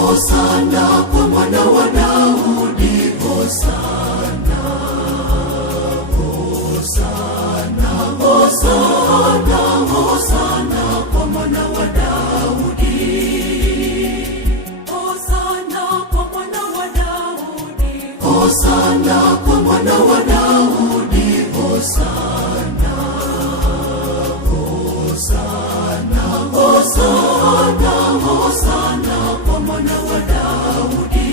Hosana kwa mwana wa Daudi, Hosana, Hosana, Hosana, Hosana kwa mwana wa Daudi. Hosana kwa mwana wa Daudi, Hosana kwa mwana wa Daudi, Hosana, Hosana, Hosana, Hosana kwa mwana wa Daudi.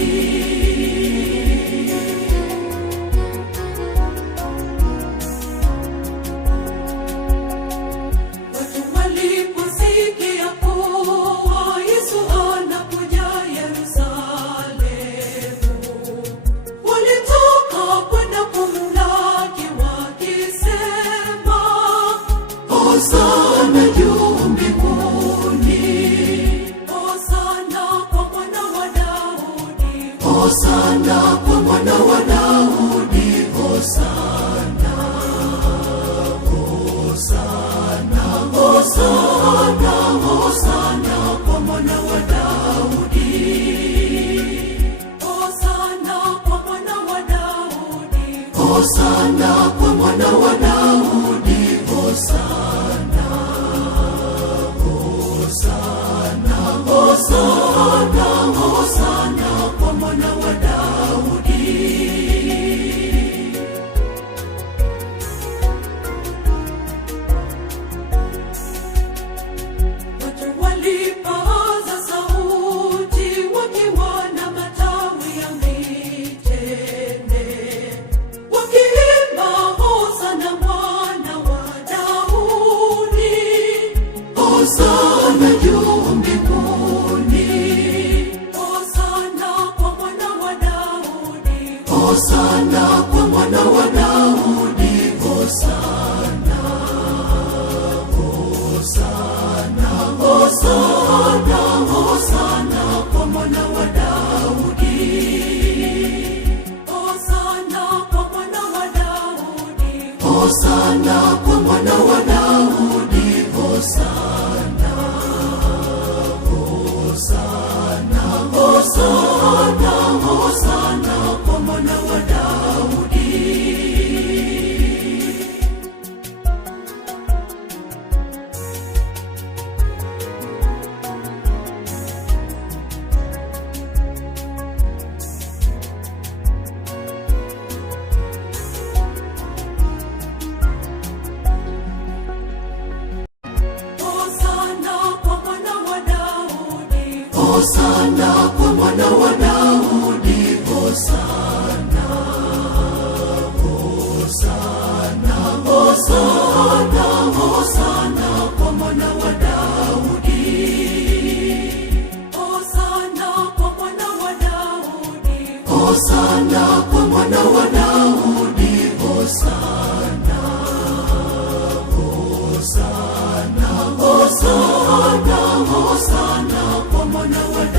Watu waliposikia kuwa Yesu anakuja Yerusalemu, walitoka kwenda kumlaki wakisema, Hosana juu mbinguni, Hosana kwa mwana wa Daudi, Hosana kwa mwana wa Daudi, Hosana, Hosana, Hosana, Hosana kwa mwana wa Daudi. Hosana kwa mwana wa Daudi, Hosana kwa mwana wa Daudi, Hosana, Hosana, Hosana, Hosana kwa mwana wa Daudi. Watu walipaza sauti wakiwa na matawi ya mitende, wakiimba, Hosana mwana wa Daudi, Hosana juu mbinguni, Hosana kwa mwana wa Daudi, Hosana kwa mwana wa Daudi, Hosana, Hosana, Hosana, Hosana kwa mwana wa Daudi. Hosana kwa mwana wa Daudi, Hosana kwa mwana wa Daudi, Hosana, Hosana, Hosana, Hosana kwa mwana wa Daudi. Hosana kwa mwana wa Daudi, Hosana, Hosana, Hosana, Hosana kwa mwana wa Daudi. Hosana kwa mwana wa Daudi, Hosana kwa mwana wa Daudi, Hosana, Hosana, Hosana, Hosana kwa mwana wa Daudi.